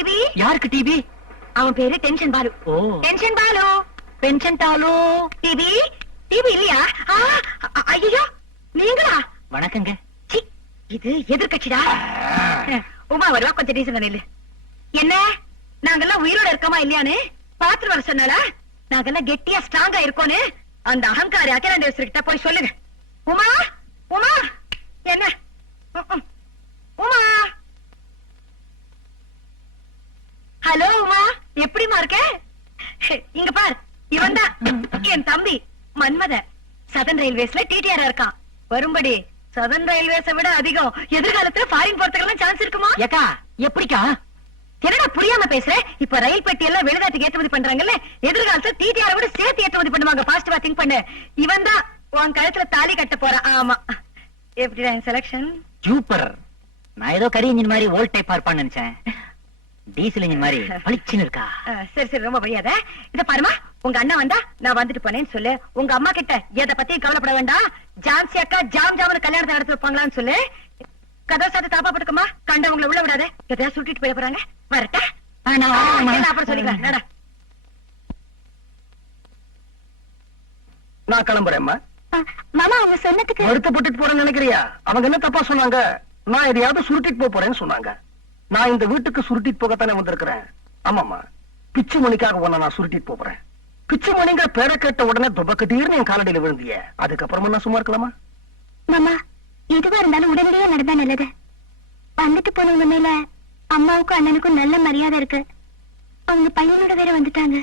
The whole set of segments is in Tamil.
டிவி? யாருக்கு டிவி? அவன் பேரு tension Balu. Tension Balu. Pension Dalu TV? TV இல்லையா? ஐயோ நீங்களா? வணக்கங்க. இது எதிர்கட்சிடா உமா வருவா கொஞ்சம் டீசன் நில்லு. என்ன? நாங்கெல்லாம் உயிரோட இருக்கோமா இல்லையான்னு? பாத்துட்டு வர சொன்னால நாங்கெல்லாம் கெட்டியா ஸ்ட்ராங்கா இருக்கோன்னு. அந்த அகங்காரி அகிலாண்டேஸ்வரி கிட்ட போய் சொல்லுங்க. உமா? உமா? என்ன? உம், உம். உமா ஹலோ உமா. எப்படிமா இருக்க? இங்க பார். இவன் தான் என் தம்பி மன்மத சதன் ரயில்வேஸ்ல டிடிஆர் இருக்கான். வரும்படி சதன் ரயில்வேஸை விட அதிகம். எதிர்காலத்துல ஃபாரின் போறதுக்கெல்லாம் சான்ஸ் இருக்குமா? ஏக்கா எப்படிக்கா? என்னடா புரியாம பேசுற? இப்ப ரயில் பெட்டி எல்லாம் வெளிநாட்டுக்கு ஏற்றுமதி பண்றாங்கல்ல? எதிர்காலத்துல டிடிஆர் விட சேர்த்து ஏற்றுமதி பண்ணுவாங்க. பாசிட்டிவா திங்க் பண்ணு. இவன் தான் உன் கழுத்துல தாலி கட்ட போறான் ஆமா. எப்படிடா என் செலக்ஷன் சூப்பர் நான் ஏதோ கரி இன்ஜின் மாதிரி ஓல்ட் டைப் பார்ப்பான்னு நினைச்சேன். டீசல் இன்ஜின் மாதிரி பளிச்சுன்னு இருக்கா? சரி சரி ரொம்ப வழியாத இத பாருமா உங்க அண்ணன் வந்தா நான் வந்துட்டு போனேன்னு சொல்லு. உங்க அம்மா கிட்ட எதை பத்தி கவலைப்பட வேண்டாம் ஜான்சி அக்கா ஜாம் ஜாமனு கல்யாணத்தை நடத்தி வைப்பாங்களான்னு சொல்லு. கதவை சாத்து தாப்பா போட்டுக்கமா கண்டவங்களை உள்ள விடாத. எதையா சுட்டிட்டு போயிட போறாங்க. வரட்டா? அப்புறம் சொல்லிக்கலாம் நடா. நான் கிளம்புறேம்மா. மாமா அவங்க சொன்னதுக்கு வருத்தப்பட்டுட்டு போறேன்னு நினைக்கிறியா? அவங்க என்ன தப்பா சொன்னாங்க? நான் எதையாவது சுருட்டிட்டு போறேன்னு சொன்னாங்க. நான் இந்த வீட்டுக்கு சுருட்டிட்டு போகத்தானே வந்திருக்கிறேன். ஆமாமா பிச்சு மணிக்காக உன்னை நான் சுருட்டிட்டு போறேன் பிச்சு மணிங்கிற பேரை கேட்ட உடனே துபக்கட்டீர்னு என் காலடியில விழுந்திய. அதுக்கப்புறமா நான் சும்மா இருக்கலாமா? மாமா எதுவா இருந்தாலும் உடனடியே நடந்தா நல்லது. வந்துட்டு போனவங்க மேல அம்மாவுக்கும் அண்ணனுக்கும் நல்ல மரியாதை இருக்கு. அவங்க பையனோட வேற வந்துட்டாங்க.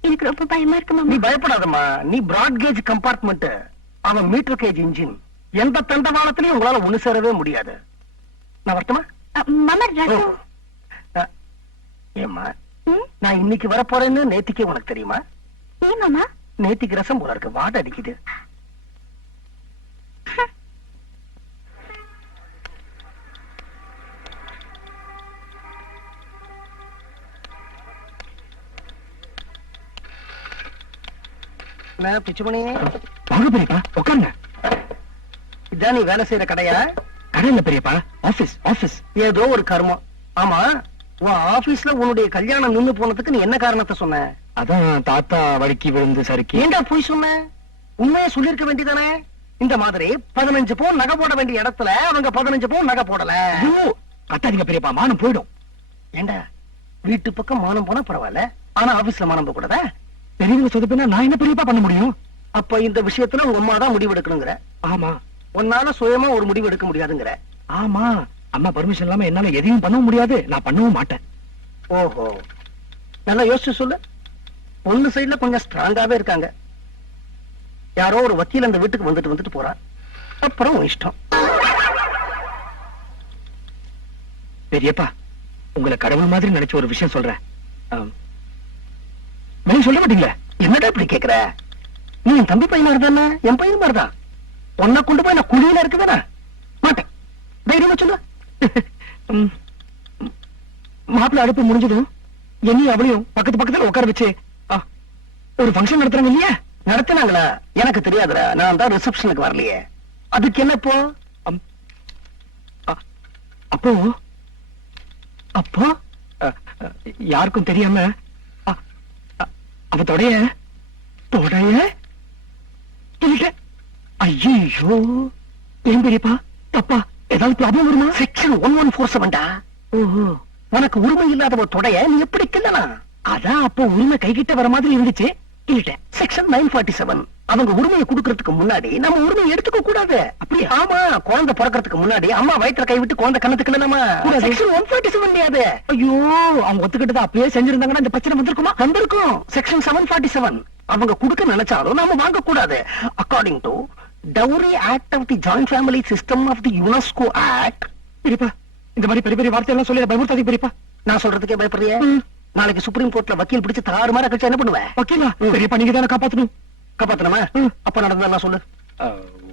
எனக்கு ரொம்ப பயமா இருக்கு நீ மாமா பயப்படாதம்மா. நீ பிராட் கேஜ் கம்பார்ட்மெண்ட் அவன் மீட்டர் கேஜ் இன்ஜின் எந்த தண்டவாளத்திலையும் உங்களால ஒண்ணு சேரவே முடியாது. நான் வரட்டுமா? அ, மாமா ஓ. ரசம் அ, ஏம்மா? ம்? நான் இன்னைக்கு வரப்போறேன்னு நேத்திக்கே உனக்கு தெரியுமா? ஏன் மாமா? நேத்திக்கு ரசம் போல இருக்கு வாட அடிக்குது. பிச்சுமணி? வாங்க பெரியப்பா உட்காருங்க. இதான் நீ வேலை செய்யற கடையா? கடை இல்ல பெரியப்பா ஆபீஸ் ஆபீஸ் ஏதோ ஒரு கர்மம். ஆமா உன் ஆபீஸ்ல உன்னுடைய கல்யாணம் நின்னு போனதுக்கு நீ என்ன காரணத்தை சொன்ன? அதான் தாத்தா வழுக்கி விழுந்து சறுக்கி. ஏண்டா போய் சொன்ன? உண்மையை சொல்லிருக்க வேண்டியதானே? இந்த மாதிரி பதினஞ்சு பவுன் நகை போட வேண்டிய இடத்துல அவங்க பதினஞ்சு பவுன் நகை போடல. ஐயோ, கத்தாதீங்க பெரியப்பா மானம் போயிடும். ஏண்டா வீட்டு பக்கம் மானம் போனா பரவாயில்ல ஆனா ஆபீஸ்ல மானம் போக கூடாதா பெரியவங்க சொதப்பினா நான் என்ன பெரியப்பா பண்ண முடியும்? அப்ப இந்த விஷயத்துல உங்க அம்மா தான் முடிவு எடுக்கணுங்கிற ஆமா. உன்னால சுயமா ஒரு முடிவு எடுக்க முடியாதுங்கிற. ஆமா. அம்மா பர்மிஷன் இல்லாம என்னால எதையும் பண்ணவும் முடியாது. நான் பண்ணவும் மாட்டேன். ஓஹோ. நல்லா யோசிச்சு சொல்லு. பொண்ணு சைடுல கொஞ்சம் ஸ்ட்ராங்காவே இருக்காங்க. யாரோ ஒரு வக்கீல் அந்த வீட்டுக்கு வந்துட்டு வந்துட்டு போறான். அப்புறம் இஷ்டம். பெரியப்பா உங்களை கடவுள் மாதிரி நினைச்ச ஒரு விஷயம் சொல்றேன். வெளிய சொல்ல மாட்டீங்களே? என்னடா இப்படி கேக்குற? நீ என் தம்பி பையனா இருந்தா என் பையன் மாதிரிதான். உன்னை கொண்டு போய் நான் குழியில இருக்குதானே மாட்டேன். தைரியமா சொல்லு. மாப்பிள்ளை அடுப்பு முடிஞ்சதும் என்னையும் அவளையும் பக்கத்து பக்கத்துல உட்கார வச்சு ஒரு ஃபங்க்ஷன் நடத்துறாங்க இல்லையா? நடத்தினாங்களா? எனக்கு தெரியாதுடா. நான் தான் ரிசப்ஷனுக்கு வரலையே. அதுக்கு என்ன இப்போ? அப்போ? அப்போ? யாருக்கும் தெரியாம அவ தொடைய? தொடைய? ஐயோ ஏன் பெரியப்பா? தப்பா? ஏதாவது ப்ராப்ளம் வருமா? செக்ஷன் ஒன் ஒன் ஃபோர் செவன்டா ஓஹோ. உனக்கு உரிமை இல்லாதவ தொடைய நீ எப்படி கிள்ளலாம் அதான் அப்போ உரிமை கைகிட்ட வர மாதிரி இருந்துச்சு. இல்லட்டேன் செக்ஷன் நைன் ஃபார்ட்டி செவன். அவங்க உரிமையை கொடுக்கறதுக்கு முன்னாடி நம்ம உரிமையை எடுத்துக்க கூடாது. அப்படியா? ஆமா குழந்தை பிறக்கிறதுக்கு முன்னாடி அம்மா வயிற்றுல கை விட்டு குழந்தை கண்ணத்துக்கு கூடாது. செக்ஷன் ஒன் ஃபார்ட்டி செவன் முடியாது ஐயோ அவங்க ஒத்துக்கிட்டதை அப்பயே செஞ்சிருந்தாங்கன்னா இந்த பிரச்சனை வந்திருக்குமா? வந்திருக்கும். Section seven forty seven. அவங்க கொடுக்க நினைச்சாலும் நாம வாங்க கூடாது according to dowry act of the joint family system of the UNESCO act பெரியப்பா இந்த மாதிரி பெரிய பெரிய வார்த்தை எல்லாம் சொல்லி பயமுறுத்தாதீங்க பெரியப்பா நான் சொல்றதுக்கே பயப்படுறிய. நாளைக்கு சுப்ரீம் கோர்ட்ல வக்கீல் பிடிச்சு தாறு மாதிரி கழிச்சு என்ன பண்ணுவேன் வக்கீலா. பெரியப்பா நீங்க தானே காப்பாத்தணும்? காப்பாத்தணுமா. அப்ப நடந்ததா சொல்லு.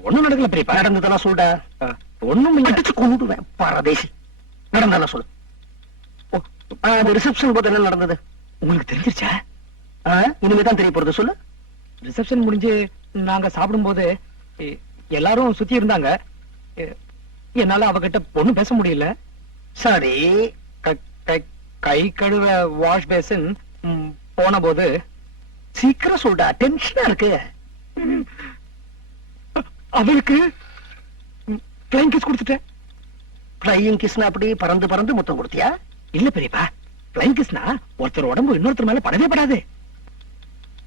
ஒண்ணும் நடக்கல பெரியப்பா நடந்ததெல்லாம் சொல்லுடா அஹ், ஒண்ணும் அடிச்சு கொண்டுடுவேன் பரதேசி. நடந்தாலும் சொல்லு. அந்த ரிசப்ஷன் போது என்ன நடந்தது? உங்களுக்கு தெரிஞ்சிருச்சா? ஆ, இனிமேதான் தெரிய போறது சொல்லு. ரிசப்ஷன் முடிஞ்சு நாங்க சாப்பிடும்போது எ- எல்லாரும் சுத்தி இருந்தாங்க. என்னால அவகிட்ட ஒண்ணும் பேச முடியல. சரி. க- கழுவ வாஷ் பேசின் போன போது சீக்கிரம் சொல்டா டென்ஷனா இருக்கு. அவளுக்கு பிளைங் கிஸ் கொடுத்துட்டேன். ஃப்ளையிங் கிஸ்னா அப்படி பறந்து பறந்து முத்தம் கொடுத்தியா? இல்ல பெரியப்பா பிளைங் கிஸ்னா ஒருத்தர் உடம்பு இன்னொருத்தர் மேல படவே படாது.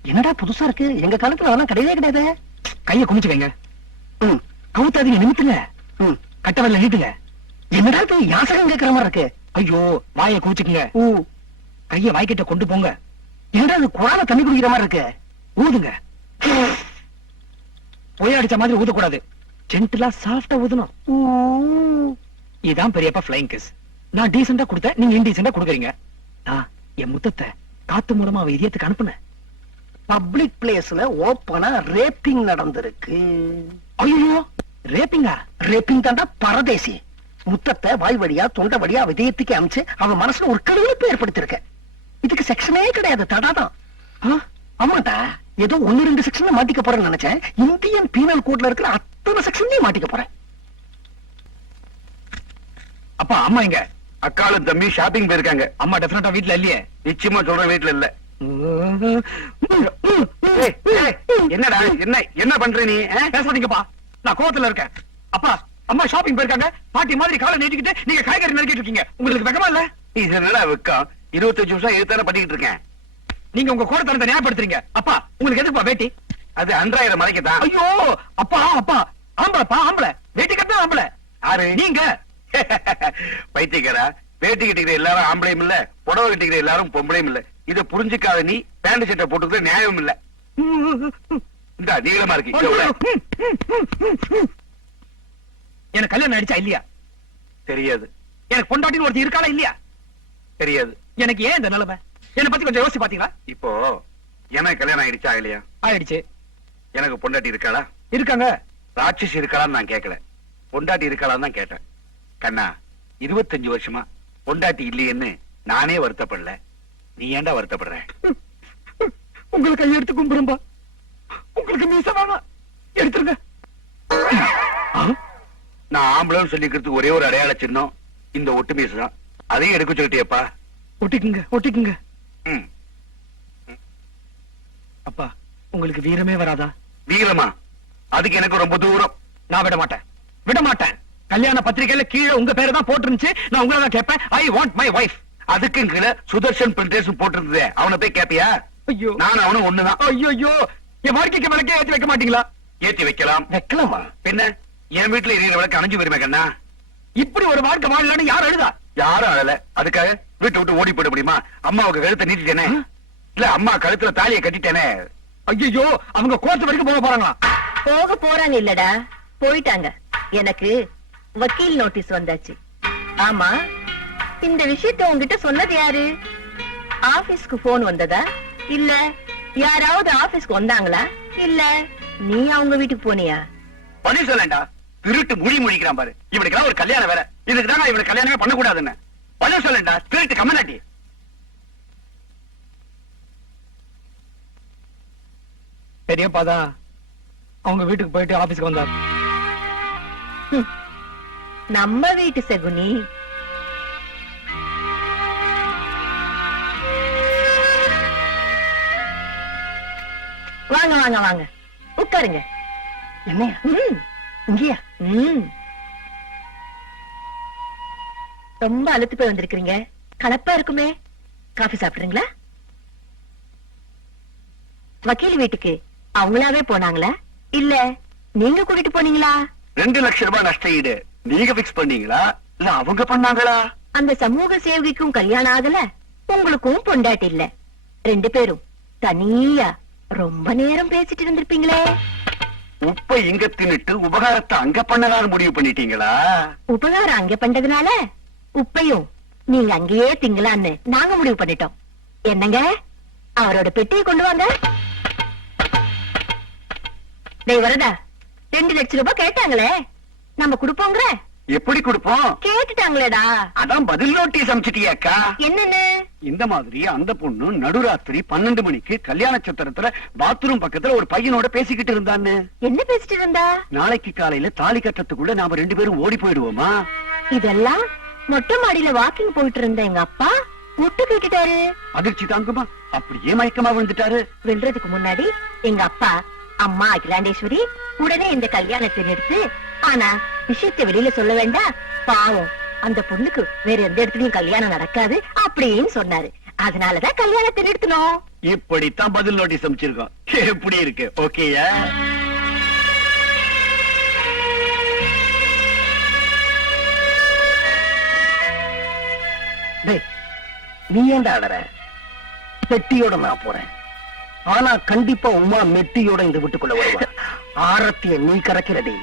என்னடா புதுசா இருக்கு? எங்க காலத்துல அதெல்லாம் கிடையவே கிடையாது. கைய குமிச்சு வைங்க ம், கவுத்தாதீங்க நிமித்துல. கட்டவரில் கட்டவல்ல நீட்டுங்க என்னடா இது? யாசகம் கேக்குற மாதிரி இருக்கு. ஐயோ வாய குமிச்சுக்குங்க ஊ, கைய வாய்க்கிட்ட கொண்டு போங்க. என்னடா அது குழால தண்ணி குடிக்கிற மாதிரி இருக்கு. ஊதுங்க. பொய் அடிச்ச மாதிரி ஊதக்கூடாது. ஜென்டலா சாஃப்டா ஊதணும். இதான் பெரியப்பா ஃபிளைங் கிஸ் நான் டீசெண்டா கொடுத்தேன். நீங்க இன்டீசெண்டா கொடுக்குறீங்க. நான் என் முத்தத்தை காத்து மூலமா அவ இதயத்துக்கு அனுப்புனேன். பப்ளிக் பிளேஸ்ல ஓப்பனா ரேப்பிங் நடந்திருக்கு. ஐயோ! ரேப்பிங்கா ரேப்பிங் தாண்டா பரதேசி. முத்தத்தை வாய் வழியா தொண்டை வழியா விதயத்துக்கு அமைச்சு அவன் மனசுல ஒரு கருவிழிப்பு ஏற்படுத்திருக்க இதுக்கு செக்ஷனே கிடையாது தடாதான் ஆ? ஆமாடா. ஏதோ ஒன்னு ரெண்டு செக்ஷன்ல மாட்டிக்க போறேன்னு நினைச்சேன். இந்தியன் பீனல் கோட்ல இருக்கிற அத்தனை செக்ஷன்லயும் மாட்டிக்க போறேன். அப்பா அம்மா எங்க அக்காலும் தம்பி ஷாப்பிங் போயிருக்காங்க. அம்மா டெஃபினட்டா வீட்ல இல்லையே. நிச்சயமா சொல்ற வீட்டுல இல்ல. என்னடா என்ன என்ன பண்ற நீ? பேசாதீங்கப்பா. நான் கோவத்துல இருக்கேன். அப்பா அம்மா ஷாப்பிங் போயிருக்காங்க. பாட்டி மாதிரி காலை நீட்டிக்கிட்டு நீங்க காய்கறி நறுக்கிட்டு இருக்கீங்க. உங்களுக்கு வெக்கமா இல்ல? இது என்னடா வெக்கம்? இருபத்தஞ்சு வருஷம் எழுத்தான பண்ணிக்கிட்டு இருக்கேன். நீங்க உங்க கோடத்தனத்தை ஞாபகப்படுத்துறீங்க அப்பா உங்களுக்கு எதுக்குப்பா வேட்டி? அது அன்றாயிரம் மறைக்கத்தான். ஐயோ அப்பா அப்பா. ஆம்பளப்பா ஆம்பளை. வேட்டி கட்ட ஆம்பளை. யாரு? நீங்க. பைத்தியக்காரா? வேட்டி கட்டிக்கிற எல்லாரும் ஆம்பளையும் இல்ல புடவை கட்டிக்கிற எல்லாரும் பொம்பளையும் இல்ல. இத புரிஞ்சுக்காத நீ பேண்ட் சட்டை போட்டுக்கிற நியாயம் இல்ல. இந்த நீளமா இருக்கு. எனக்கு கல்யாணம் ஆயிடுச்சா இல்லையா? தெரியாது. எனக்கு பொண்டாட்டின்னு ஒருத்தர் இருக்காளா இல்லையா? தெரியாது. எனக்கு ஏன் இந்த நிலைமை? என்ன பத்தி கொஞ்சம் யோசிச்சு பாத்தீங்களா? இப்போ எனக்கு கல்யாணம் ஆயிடுச்சா இல்லையா? ஆயிடுச்சு. எனக்கு பொண்டாட்டி இருக்காளா? இருக்காங்க. ராட்சசி இருக்காளான்னு நான் கேட்கல பொண்டாட்டி இருக்காளான்னு தான் கேட்டேன். கண்ணா இருபத்தஞ்சு வருஷமா பொண்டாட்டி இல்லையேன்னு நானே வருத்தப்படல. நீ ஏன்டா வருத்தப்படுற? உங்களுக்கு கையெடுத்து கும்பிடும்பா. உங்களுக்கு மீச வேணாம். எடுத்துருங்க? நான் ஆம்பளைன்னு சொல்லிக்கிறதுக்கு ஒரே ஒரு அடையாள சின்னம் இந்த ஒட்டு மீசு தான். அதையும் எடுக்க சொல்லிட்டியப்பா. ஒட்டிக்குங்க ஒட்டிக்குங்க. அப்பா உங்களுக்கு வீரமே வராதா? வீரமா? அதுக்கு எனக்கு ரொம்ப தூரம். நான் விட மாட்டேன். விட மாட்டேன். கல்யாண பத்திரிக்கையில கீழே உங்க பேரு தான் போட்டிருந்துச்சு. நான் உங்களை தான் கேட்பேன். ஐ வாண்ட் மை வைஃப் அதுக்கும் கீழே சுதர்ஷன் பிரிண்டேஷன் போட்டிருந்ததே. அவனை போய் கேப்பியா? ஐயோ. நான் அவனும் ஒண்ணுதான். ஐயோ ஐயோ என் வாழ்க்கைக்கு விளக்கே ஏற்றி வைக்க மாட்டீங்களா? ஏத்தி வைக்கலாம். வைக்கலாமா? பின்ன என் வீட்டுல எரியற விளக்கு அணைஞ்சு வருமே கண்ணா? இப்படி ஒரு வாழ்க்கை வாழலான்னு யார் அழுதா? யாரும் அழல. அதுக்காக வீட்டை விட்டு ஓடி போயிட முடியுமா? அம்மாவுக்கு கழுத்தை நீட்டிட்டேனே. இல்ல அம்மா கழுத்துல தாலியை கட்டிட்டேனே. ஐயோ அவங்க கோர்ட் வரைக்கும் போக போறாங்களா? போக போறாங்க இல்லடா. போயிட்டாங்க. எனக்கு வக்கீல் நோட்டீஸ் வந்தாச்சு. ஆமா இந்த விஷயத்தை உன்கிட்ட சொன்னது யாரு? ஆபீஸ்க்கு போன் வந்ததா? இல்ல யாராவது ஆபீஸ்க்கு வந்தாங்களா? இல்ல நீ அவங்க வீட்டுக்கு போனியா? பதில் சொல்லண்டா. திருட்டு மொழி மொழிக்கிறான் பாரு. இவனுக்கு ஒரு கல்யாணம் வேற இதுக்கு தான் இவனுக்கு கல்யாணமே பண்ணக்கூடாதுன்னு. பதில் சொல்லண்டா. திருட்டு கம்மநாட்டி பெரியப்பா தான் அவங்க வீட்டுக்கு போயிட்டு ஆபீஸ்க்கு வந்தார். நம்ம வீட்டு சகுனி. வாங்க வாங்க வாங்க. உட்காருங்க. என்னையா? இங்கேயா. ரொம்ப அழுத்து போய் வந்திருக்கிறீங்க. கலப்பா இருக்குமே. காஃபி சாப்பிடுறீங்களா? வக்கீல் வீட்டுக்கு அவங்களாவே போனாங்களா? இல்ல நீங்க கூட்டிட்டு போனீங்களா? ரெண்டு லட்சம் ரூபாய் நஷ்ட ஈடு. நீங்க பிக்ஸ் பண்ணீங்களா? இல்ல அவங்க பண்ணாங்களா? அந்த சமூக சேவகிக்கும் கல்யாணம் ஆகல. உங்களுக்கும் பொண்டாட்டி இல்ல. ரெண்டு பேரும் தனியா ரொம்ப நேரம் பேசிட்டு இருந்திருப்பீங்களே. உப்பை இங்க தின்னுட்டு உபகாரத்தை அங்க பண்ணலாம்னு முடிவு பண்ணிட்டீங்களா? உபகாரம் அங்க பண்றதுனால உப்பையும் நீங்க அங்கேயே திங்கலான்னு நாங்க முடிவு பண்ணிட்டோம். என்னங்க? அவரோட பெட்டியை கொண்டு வாங்க. டேய் வரதா ரெண்டு லட்சம் ரூபாய் கேட்டாங்களே. நம்ம குடுப்போங்கிற? எப்படி கொடுப்போம்? கேட்டுட்டாங்களேடா. அதான் பதில் நோட்டீஸ் அமிச்சிட்டியாக்கா என்னன்னு? இந்த மாதிரி அந்த பொண்ணு நடுராத்திரி பன்னெண்டு மணிக்கு கல்யாண சத்திரத்துல பாத்ரூம் பக்கத்துல ஒரு பையனோட பேசிக்கிட்டு இருந்தான்னு. என்ன பேசிட்டு இருந்தா? நாளைக்கு காலையில தாலி கட்டத்துக்குள்ள நாம ரெண்டு பேரும் ஓடி போயிடுவோமா? இதெல்லாம் மொட்டை மாடியில வாக்கிங் போயிட்டு இருந்த எங்க அப்பா பொட்டு கேட்டுட்டாரு. அதிர்ச்சி தாங்குமா? அப்படியே மயக்கமா விழுந்துட்டாரு. வெல்றதுக்கு முன்னாடி எங்க அப்பா அம்மா அகிலாண்டேஸ்வரி உடனே இந்த கல்யாணத்தை நிறுத்து. ஆனா விஷயத்தை வெளியில சொல்ல வேண்டாம் பாவம். அந்த பொண்ணுக்கு வேற எந்த இடத்துலயும் கல்யாணம் நடக்காது அப்படின்னு சொன்னாரு. அதனாலதான் கல்யாணத்தை நிறுத்தணும். இப்படித்தான் பதில் நோட்டீஸ் அமைச்சிருக்கோம் எப்படி இருக்கு? ஓகேயா நீ ஏண்டா அடற பெட்டியோட நான் போறேன். ஆனா கண்டிப்பா உமா மெட்டியோட இந்த வீட்டுக்குள்ள வருவா. ஆரத்திய நீ கறக்கிறதே